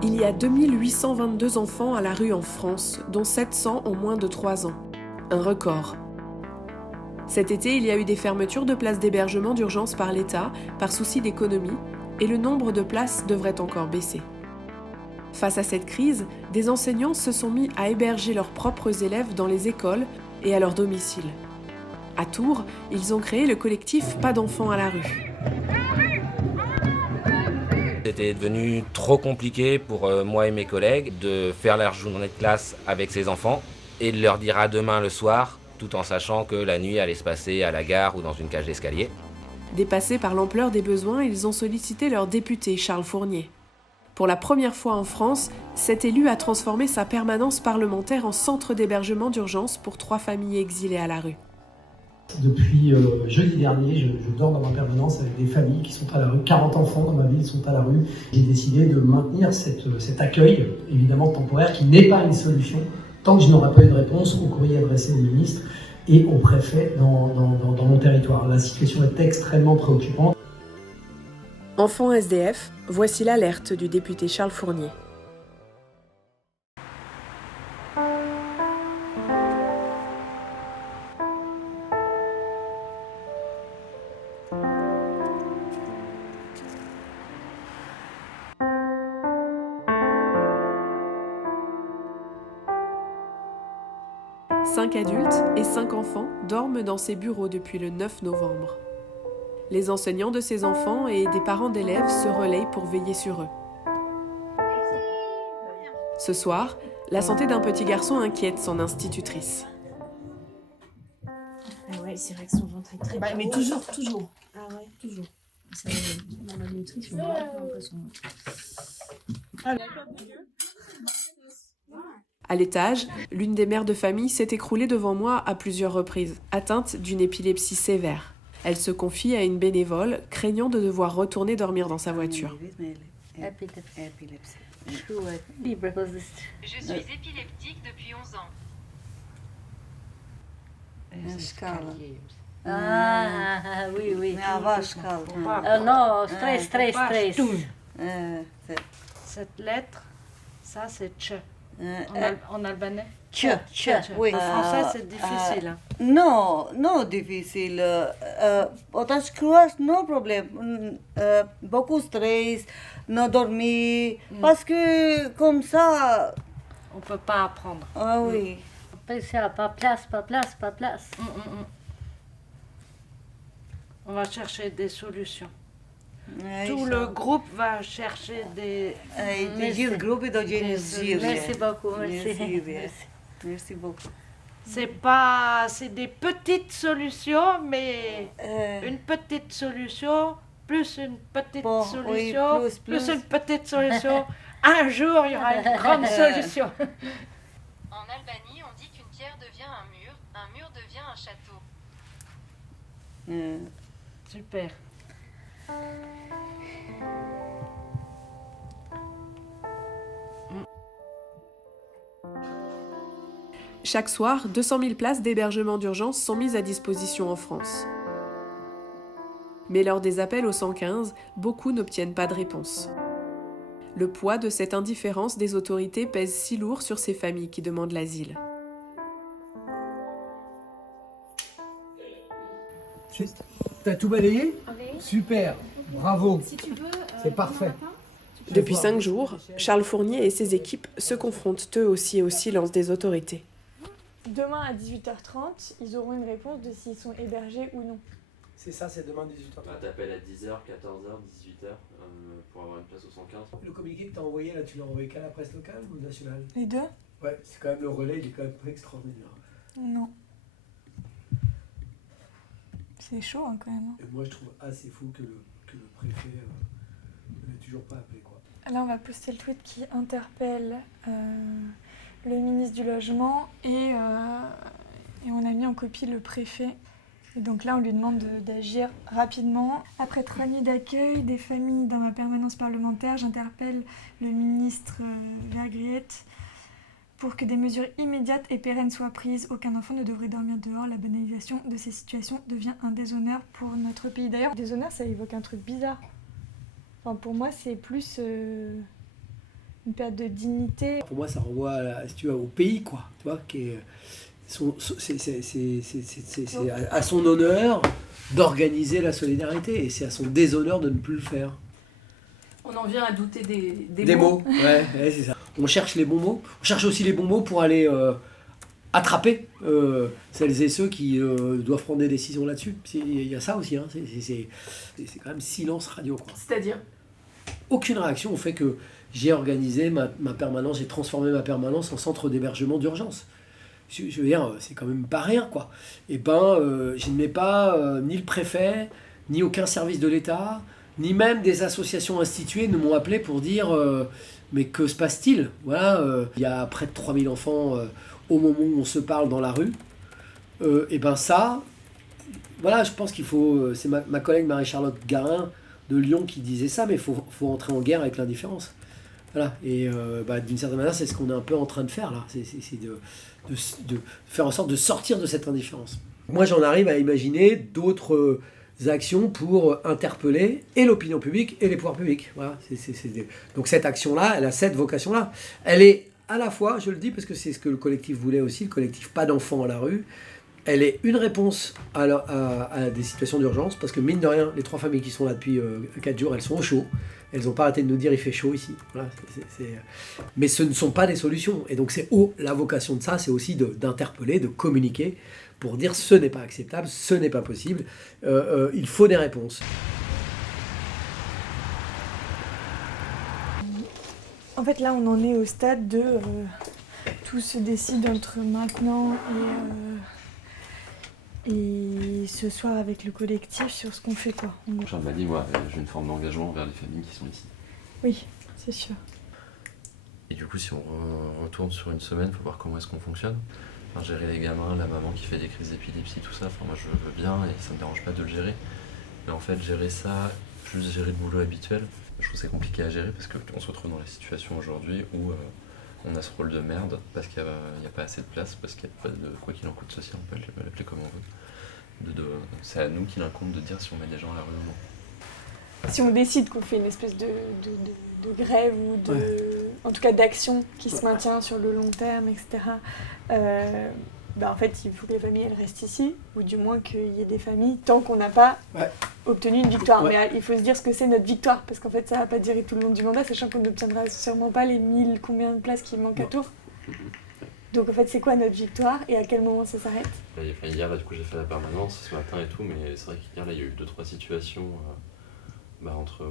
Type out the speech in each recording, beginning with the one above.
Il y a 2822 enfants à la rue en France, dont 700 ont moins de 3 ans. Un record. Cet été, il y a eu des fermetures de places d'hébergement d'urgence par l'État, par souci d'économie, et le nombre de places devrait encore baisser. Face à cette crise, des enseignants se sont mis à héberger leurs propres élèves dans les écoles et à leur domicile. À Tours, ils ont créé le collectif Pas d'enfants à la rue. C'était devenu trop compliqué pour moi et mes collègues de faire leur journée de classe avec ces enfants et de leur dire à demain le soir, tout en sachant que la nuit allait se passer à la gare ou dans une cage d'escalier. Dépassés par l'ampleur des besoins, ils ont sollicité leur député Charles Fournier. Pour la première fois en France, cet élu a transformé sa permanence parlementaire en centre d'hébergement d'urgence pour 3 familles exilées à la rue. Depuis jeudi dernier, je dors dans ma permanence avec des familles qui sont à la rue. 40 enfants dans ma ville sont à la rue. J'ai décidé de maintenir cet accueil, évidemment temporaire, qui n'est pas une solution, tant que je n'aurai pas eu de réponse au courrier adressé au ministre et au préfet dans mon territoire. La situation est extrêmement préoccupante. Enfants SDF, voici l'alerte du député Charles Fournier. Cinq adultes et 5 enfants dorment dans ces bureaux depuis le 9 novembre. Les enseignants de ces enfants et des parents d'élèves se relayent pour veiller sur eux. Ce soir, la santé d'un petit garçon inquiète son institutrice. Ah ouais, c'est vrai que son ventre est très mais toujours. Ah ouais, toujours. Ça, dans la nutrition, on voit un peu son ventre. À l'étage, l'une des mères de famille s'est écroulée devant moi à plusieurs reprises, atteinte d'une épilepsie sévère. Elle se confie à une bénévole, craignant de devoir retourner dormir dans sa voiture. Je suis épileptique depuis 11 ans. Oui. Non, stress. Cette lettre, ça c'est tch. En albanais. Tch, oui. En français c'est difficile. Non, difficile. Otash croise, no problème. Beaucoup stress, non dormir. Parce que comme ça. On peut pas apprendre. Ah oui. Pas place. On va chercher des solutions. Tout le groupe va chercher des... Merci beaucoup. Merci beaucoup. C'est des petites solutions, mais une petite solution, plus une petite solution, plus une petite solution. Un jour, il y aura une grande solution. En Albanie, on dit qu'une pierre devient un mur devient un château. Super. Chaque soir, 200 000 places d'hébergement d'urgence sont mises à disposition en France. Mais lors des appels au 115, beaucoup n'obtiennent pas de réponse. Le poids de cette indifférence des autorités pèse si lourd sur ces familles qui demandent l'asile. T'as tout balayé ? Oui. Super, bravo, Si tu veux, c'est parfait. Depuis 5 jours, Charles Fournier et ses équipes se confrontent eux aussi au silence des autorités. Demain à 18h30, ils auront une réponse de s'ils sont hébergés ou non. C'est ça, c'est demain 18h. T'appelles à 10h, 14h, 18h pour avoir une place au 115. Le communiqué que t'as envoyé là, tu l'as envoyé qu'à la presse locale ou nationale ? Les deux ? Ouais, c'est quand même le relais, il est quand même pas extraordinaire. Non. C'est chaud hein, quand même. Et moi je trouve assez fou que le préfet ne l'ait toujours pas appelé quoi. Là on va poster le tweet qui interpelle le ministre du Logement et on a mis en copie le préfet. Et donc là on lui demande d'agir rapidement. Après 3 nuits d'accueil des familles dans ma permanence parlementaire, j'interpelle le ministre Vergriete pour que des mesures immédiates et pérennes soient prises. Aucun enfant ne devrait dormir dehors. La banalisation de ces situations devient un déshonneur pour notre pays. D'ailleurs, déshonneur, ça évoque un truc bizarre. Enfin, pour moi, c'est plus une perte de dignité. Pour moi, ça renvoie si tu vois, au pays, quoi. Tu vois, c'est à son honneur d'organiser la solidarité et c'est à son déshonneur de ne plus le faire. On en vient à douter des mots. Ouais, c'est ça. On cherche les bons mots. On cherche aussi les bons mots pour aller attraper celles et ceux qui doivent prendre des décisions là-dessus. Il y a ça aussi. Hein. C'est quand même silence radio, quoi. C'est-à-dire ? Aucune réaction au fait que j'ai organisé ma permanence, j'ai transformé ma permanence en centre d'hébergement d'urgence. Je veux dire, c'est quand même pas rien, quoi. Et je ne mets pas ni le préfet, ni aucun service de l'État, ni même des associations instituées ne m'ont appelé pour dire mais que se passe-t-il ? Voilà, il y a près de 3000 enfants au moment où on se parle dans la rue. Et ça, voilà, je pense qu'il faut... C'est ma collègue Marie-Charlotte Garin de Lyon qui disait ça, mais il faut entrer en guerre avec l'indifférence. Voilà, et d'une certaine manière, c'est ce qu'on est un peu en train de faire là, c'est de faire en sorte de sortir de cette indifférence. Moi, j'en arrive à imaginer d'autres actions pour interpeller et l'opinion publique et les pouvoirs publics. Voilà, donc cette action-là, elle a cette vocation-là. Elle est à la fois, je le dis parce que c'est ce que le collectif voulait aussi, le collectif Pas d'enfants à la rue, elle est une réponse à des situations d'urgence, parce que mine de rien, les 3 familles qui sont là depuis 4 jours, elles sont au chaud. Elles n'ont pas arrêté de nous dire il fait chaud ici. Voilà, mais ce ne sont pas des solutions. Et donc la vocation de ça, c'est aussi d'interpeller, de communiquer, pour dire ce n'est pas acceptable, ce n'est pas possible, il faut des réponses. En fait, là, on en est au stade de tout se décide entre maintenant et ce soir avec le collectif sur ce qu'on fait, quoi. Charles m'a dit, moi, j'ai une forme d'engagement envers les familles qui sont ici. Oui, c'est sûr. Et du coup, si on retourne sur une semaine, il faut voir comment est-ce qu'on fonctionne. Enfin, gérer les gamins, la maman qui fait des crises d'épilepsie, tout ça, enfin, moi je veux bien et ça me dérange pas de le gérer. Mais en fait, gérer ça, plus gérer le boulot habituel, je trouve que c'est compliqué à gérer parce qu'on se retrouve dans la situation aujourd'hui où on a ce rôle de merde parce qu'il n'y a pas assez de place, parce qu'il n'y a pas de quoi qu'il en coûte social, on peut l'appeler comme on veut. C'est à nous qu'il incombe de dire si on met des gens à la rue ou non. Si on décide qu'on fait une espèce de grève ou en tout cas d'action qui se maintient sur le long terme, etc., en fait, il faut que les familles elles restent ici, ou du moins qu'il y ait des familles, tant qu'on n'a pas obtenu une victoire. Mais il faut se dire ce que c'est notre victoire, parce qu'en fait, ça ne va pas durer tout le long du mandat, sachant qu'on n'obtiendra sûrement pas les 1000 combien de places qui manquent à Tours. Donc en fait, c'est quoi notre victoire et à quel moment ça s'arrête ? Hier, du coup, j'ai fait la permanence ce matin et tout, mais c'est vrai qu'hier, il y a eu 2-3 situations entre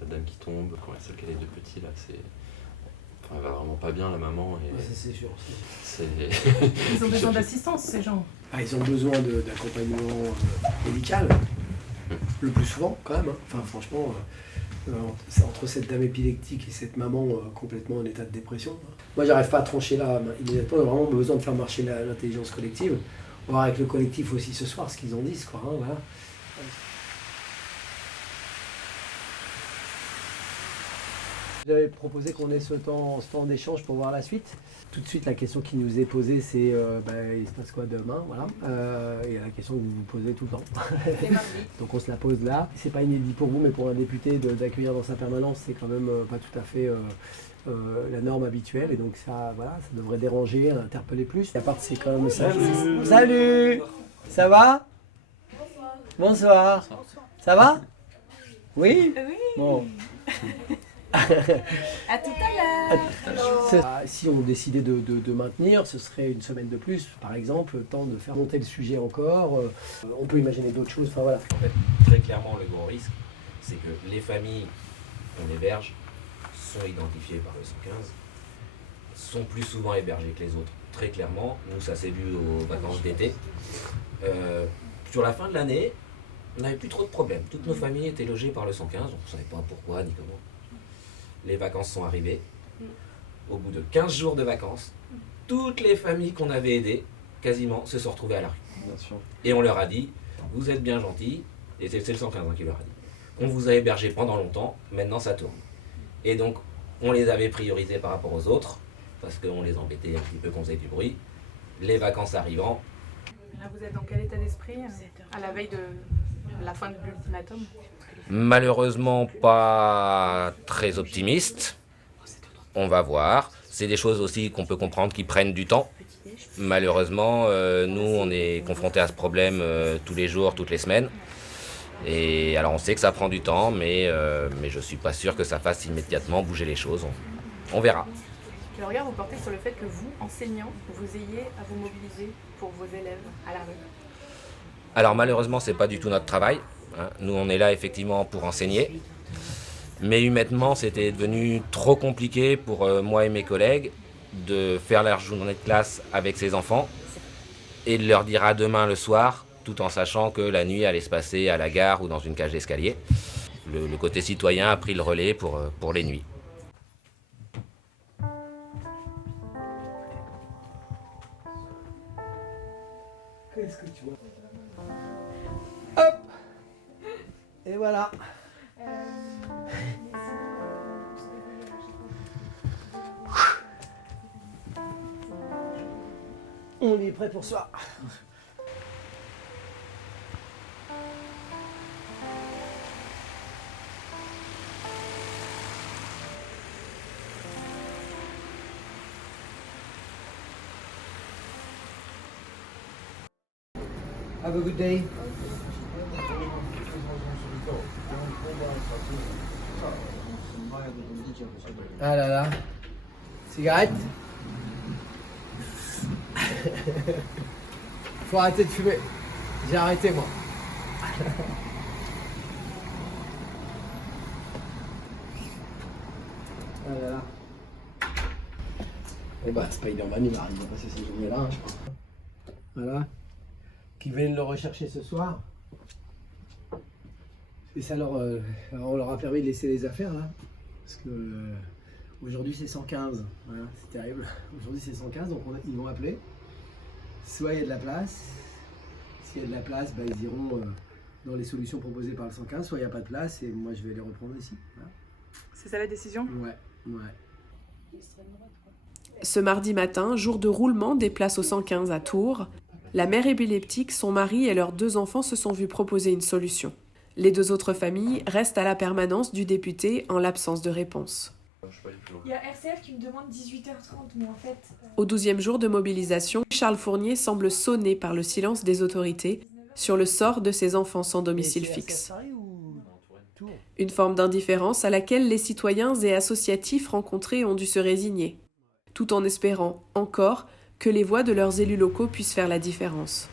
la dame qui tombe, quand celle qui a les 2 petits, là, c'est... Enfin, elle va vraiment pas bien, la maman. Et c'est sûr. Ils ont besoin d'assistance, ces gens. Ils ont besoin d'accompagnement médical, le plus souvent, quand même. Hein. Enfin, franchement, c'est entre cette dame épileptique et cette maman complètement en état de dépression. Moi, j'arrive pas à trancher là immédiatement. On a vraiment besoin de faire marcher l'intelligence collective. On va voir avec le collectif aussi ce soir ce qu'ils en disent, quoi. Hein, voilà. J'avais proposé qu'on ait ce temps d'échange pour voir la suite. Tout de suite, la question qui nous est posée, c'est il se passe quoi demain, voilà. Et la question que vous vous posez tout le temps. Donc on se la pose là. C'est pas inédit pour vous, mais pour un député d'accueillir dans sa permanence, c'est quand même pas tout à fait la norme habituelle. Et donc ça devrait déranger, interpeller plus. Et à part, c'est quand même ça. Salut. Ça va ? Bonsoir. Ça va ? Oui ? Bon. À tout à l'heure. Si on décidait de maintenir, ce serait une semaine de plus, par exemple, le temps de faire monter le sujet encore. On peut imaginer d'autres choses. Enfin, voilà. En fait, très clairement, le gros risque, c'est que les familles qu'on héberge sont identifiées par le 115, sont plus souvent hébergées que les autres. Très clairement, nous, ça s'est vu aux vacances d'été. Sur la fin de l'année, on n'avait plus trop de problèmes. Toutes nos familles étaient logées par le 115, on ne savait pas pourquoi ni comment. Les vacances sont arrivées. Au bout de 15 jours de vacances, toutes les familles qu'on avait aidées, quasiment, se sont retrouvées à la rue. Bien sûr. Et on leur a dit, vous êtes bien gentils, et c'est le 115 qui leur a dit. On vous a hébergés pendant longtemps, maintenant ça tourne. Et donc, on les avait priorisés par rapport aux autres, parce qu'on les embêtait un petit peu qu'on faisait du bruit. Les vacances arrivant. Là, vous êtes dans quel état d'esprit à la veille de la fin de l'ultimatum ? Malheureusement pas très optimiste, On va voir. C'est des choses aussi qu'on peut comprendre qui prennent du temps. Malheureusement, nous, on est confrontés à ce problème tous les jours, toutes les semaines. Et alors, on sait que ça prend du temps, mais je ne suis pas sûr que ça fasse immédiatement bouger les choses. On verra. Quel regard vous portez sur le fait que vous, enseignants, vous ayez à vous mobiliser pour vos élèves à la rue? Alors, malheureusement, ce n'est pas du tout notre travail. Nous, on est là effectivement pour enseigner. Mais humainement, c'était devenu trop compliqué pour moi et mes collègues de faire leur journée de classe avec ces enfants et de leur dire à demain le soir, tout en sachant que la nuit allait se passer à la gare ou dans une cage d'escalier. Le côté citoyen a pris le relais pour les nuits. Qu'est-ce que tu vois? Hop! Et voilà. On est prêt pour ça. Have a good day. Ah là là. Cigarette? Faut arrêter de fumer. J'ai arrêté moi. Ah là là. Eh ben Spider-Man il m'arrive à passer ces journées-là, je crois. Voilà. Qui viennent le rechercher ce soir. Et ça on leur a permis de laisser les affaires là. Parce que aujourd'hui c'est 115. Voilà, c'est terrible. Aujourd'hui c'est 115, donc ils vont appeler. Soit il y a de la place. S'il y a de la place, bah, ils iront dans les solutions proposées par le 115, soit il n'y a pas de place et moi je vais les reprendre ici. Voilà. C'est ça la décision? Ouais. Ce mardi matin, jour de roulement des places au 115 à Tours, la mère épileptique, son mari et leurs 2 enfants se sont vus proposer une solution. Les 2 autres familles restent à la permanence du député en l'absence de réponse. Il y a RCF qui me demande 18h30, mais en fait... Au 12e jour de mobilisation, Charles Fournier semble sonné par le silence des autorités sur le sort de ses enfants sans domicile fixe. Une forme d'indifférence à laquelle les citoyens et associatifs rencontrés ont dû se résigner, tout en espérant, encore, que les voix de leurs élus locaux puissent faire la différence.